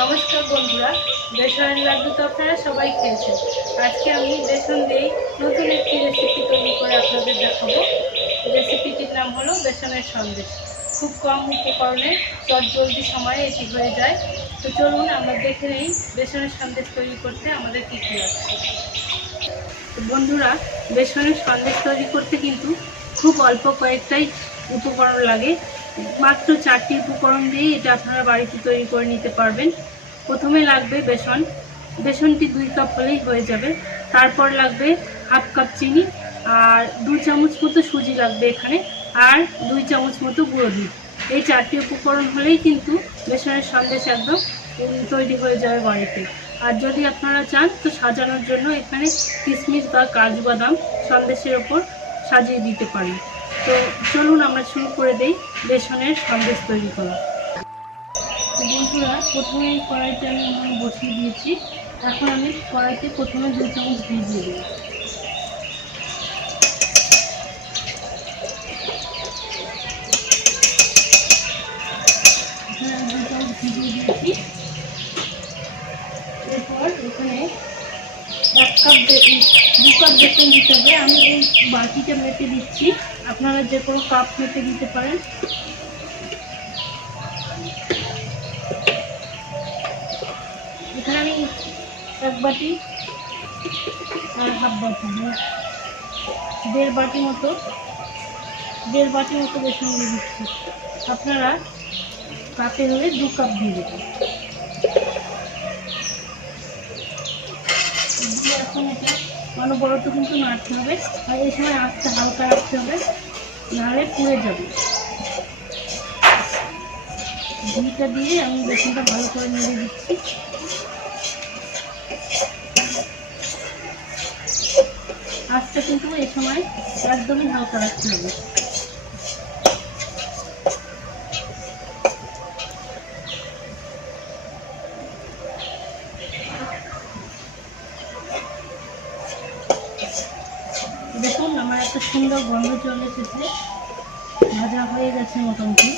নমস্কার বন্ধুরা, বেসনের লাড্ডু তো আপনারা সবাই খেয়েছেন। আজকে আমি বেসন দিয়েই নতুন একটি রেসিপি তৈরি করে আপনাদের দেখাবো। রেসিপিটির নাম হলো বেসনের সন্দেশ। খুব কম উপকরণে চটজলদি সময়ে এটি হয়ে যায়। তো চলুন আমরা দেখে নেই বেসনের সন্দেশ তৈরি করতে আমাদের কী কী লাগছে। বন্ধুরা, বেসনের সন্দেশ তৈরি করতে কিন্তু খুব অল্প কয়েকটাই উপকরণ লাগে। মাত্র 4টি উপকরণ দিয়ে এটা আপনারা বাড়িতে তৈরি করে নিতে পারবেন। প্রথমে লাগবে বেসন। বেসনটি 2 কাপ হলেই হয়ে যাবে। তারপর লাগবে হাফ কাপ চিনি, আর 2 চামচ মতো সুজি লাগবে এখানে, আর 2 চামচ মতো গুঁড়ো দুধ। এই 4টি উপকরণ হলেই কিন্তু বেসনের সন্দেশ একদম তৈরি হয়ে যাবে বাড়িতে। আর যদি আপনারা চান তো সাজানোর জন্য এখানে কিশমিশ বা কাজু বাদাম সন্দেশের ওপর সাজিয়ে দিতে পারি। তো চলুন আমরা শুরু করে দেই বেসনের সন্দেশ তৈরি করা। বন্ধুরা, প্রথমে এই কড়াইটা আমি বসিয়ে দিয়েছি। এখন আমি কড়াইতে প্রথমে 2 চামচ ঘি দিয়ে দেব। এখানে আমি 2 চামচ ঘি দিয়ে দিয়েছি। এরপর এখানে 2 কাপ বেসন দিতে হবে। আমি এই বাটিটা মেপে দিচ্ছি, আপনারা যে কোনো কাপ মেপে দিতে পারেন। এখানে আমি 1 বাটি আর হাফ বাটি, 1.5 বাটি মতো বেসন দিয়ে দিচ্ছি। আপনারা কাপে হলে 2 কাপ দিয়ে দেবেন। দিয়ে এখন এটা অনবরত কিন্তু নাড়তে হবে, আর এই সময় আঁচটা হালকা রাখতে হবে, নাহলে পুড়ে যাবে। ঘিটা দিয়ে আমি বেসনটা ভালো করে নেড়ে দিচ্ছি। আঁচটা কিন্তু এই সময় একদমই হালকা রাখতে হবে। দেখুন, আমার একটা সুন্দর গন্ধ চলে এসেছে, ভাজা হয়ে গেছে মোটামুটি।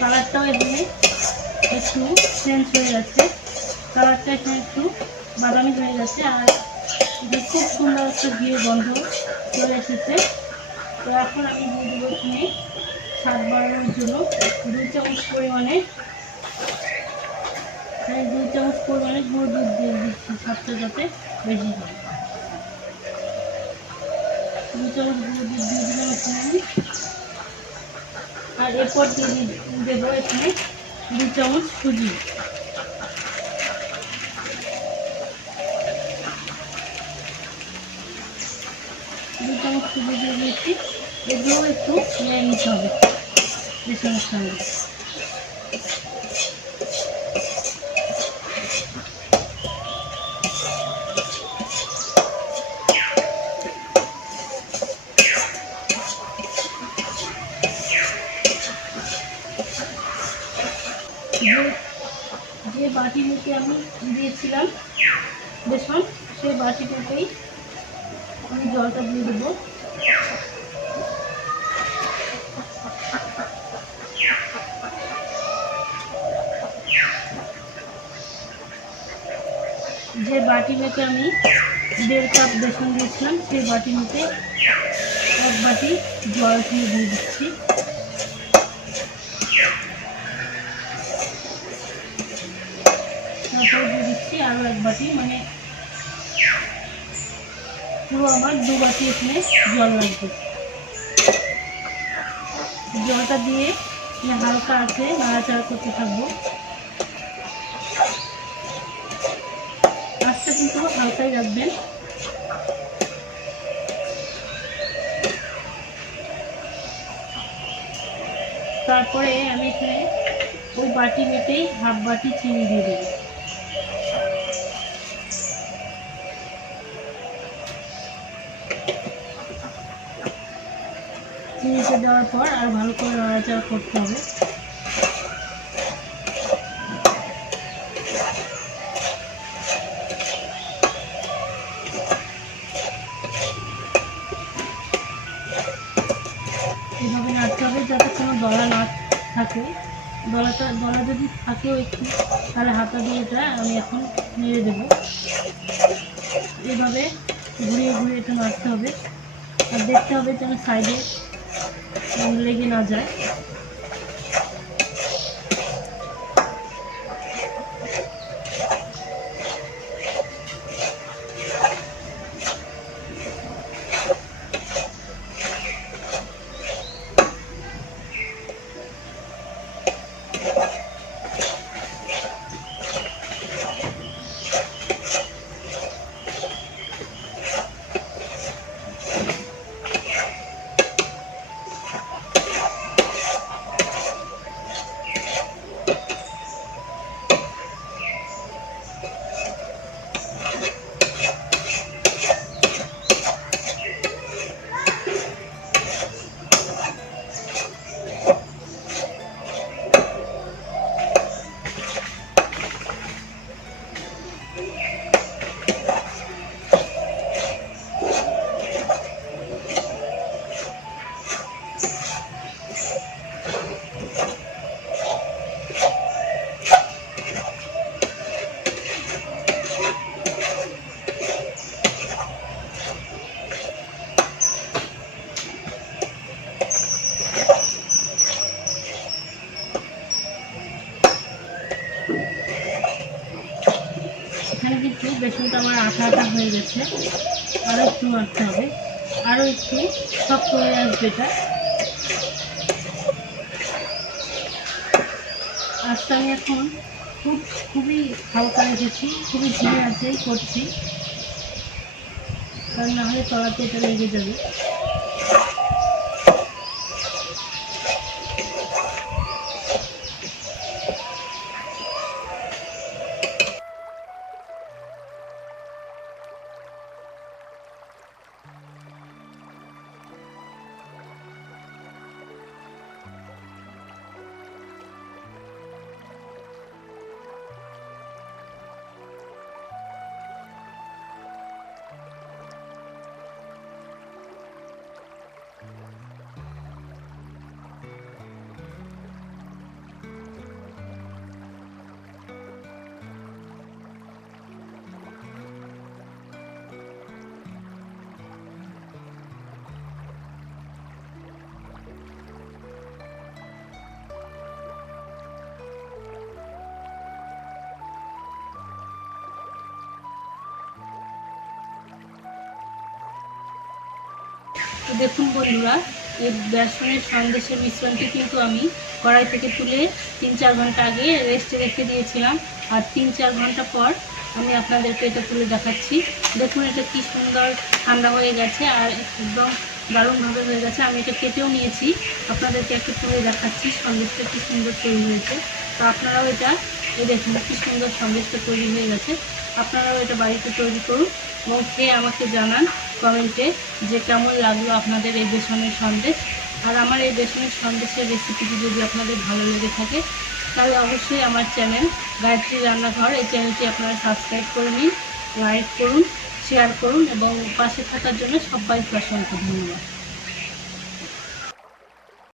কালারটাও এখানে একটু চেঞ্জ হয়ে গেছে, কালারটা এখানে একটু বাদামি হয়ে গেছে, আর খুব সুন্দর একটা ঘিয়ের গন্ধ চলে এসেছে। তো এখন আমি দিয়ে দেবো এখানে স্বাদ বাড়ানোর জন্য 2 চামচ পরিমাণে গুঁড়ো দুধ দিয়ে দিচ্ছি, স্বাদটা যাতে বেশি হয়। 2 চামচ গুঁড়ো দুধ দিয়ে দিলাম এখানে আমি। আর এরপর দিয়ে দেবো এখানে 2 চামচ সুজি। দিয়ে দিয়েছি। এগুলো একটু নিয়ে নিতে হবে বেসনের সঙ্গে। যে বাটি মেপে আমি দিয়েছিলাম বেসন, সেই বাটি মেপেই আমি জলটা দিয়ে দেবো। যে বাটি মেপে আমি 1.5 কাপ বেসন দিয়েছিলাম, সেই বাটি মেপে 1 বাটি জল দিয়ে দিচ্ছি। তারপরে দিয়ে দিচ্ছি আরও 1 বাটি, মানে পুরো আমার 2 বাটি এখানে জল লাগবে। জলটা দিয়ে হালকা আছে নাড়াচাড়া করতে থাকবো। আঁচটা কিন্তু হালকাই রাখবেন। তারপরে আমি এখানে ওই বাটি মেপেই হাফ বাটি চিনি দিয়ে দেবো। চিনিটা দেওয়ার পর আর ভালো করে নাড়াচাড়া করতে হবে। দলা না থাকে, দলা যদি থাকেও একটু, তাহলে হাতা দিয়ে এটা আমি এখন নেড়ে দেবো। এভাবে ঘুরিয়ে ঘুরিয়ে এটা নাড়তে হবে, আর দেখতে হবে যেন সাইডে লেগে না যায়। এখানে কিন্তু বেসনটা আমার আঠা আঠা হয়ে গেছে, আরও একটু মাখতে হবে, আরও একটু শক্ত হয়ে আসবে এটা। আজকে আমি এখন খুবই হালকা রেখেছি, খুবই ধীরে আঁচেই করছি, কারণ নাহলে তলাতে এটা লেগে যাবে। তো দেখুন বন্ধুরা, এই বেসনের সন্দেশের মিশ্রণটি কিন্তু আমি কড়াই থেকে তুলে 3-4 ঘন্টা আগে রেস্টে রেখে দিয়েছিলাম, আর 3-4 ঘন্টা পর আমি আপনাদেরকে এটা তুলে দেখাচ্ছি। দেখুন এটা কি সুন্দর ঠান্ডা হয়ে গেছে, আর একদম দারুণভাবে হয়ে গেছে। আমি এটা কেটেও নিয়েছি, আপনাদেরকে একটু তুলে দেখাচ্ছি সন্দেশটা কি সুন্দর তৈরি হয়েছে। তো আপনারাও এটা দেখুন কি সুন্দর সন্দেশটা তৈরি হয়ে গেছে। আপনারাও এটা বাড়িতে তৈরি করুন এবং খেয়ে আমাকে জানান কমেন্টে যে কেমন লাগলো আপনাদের এই বেসনের সন্দেশ। আর আমার এই বেসনের সন্দেশের রেসিপিটি যদি আপনাদের ভালো লেগে থাকে, তাহলে অবশ্যই আমার চ্যানেল গায়ত্রী রান্নাঘর, এই চ্যানেলটি আপনারা সাবস্ক্রাইব করে নিন, লাইক করুন, শেয়ার করুন এবং পাশে থাকার জন্য সবাইকে অসংখ্য ধন্যবাদ।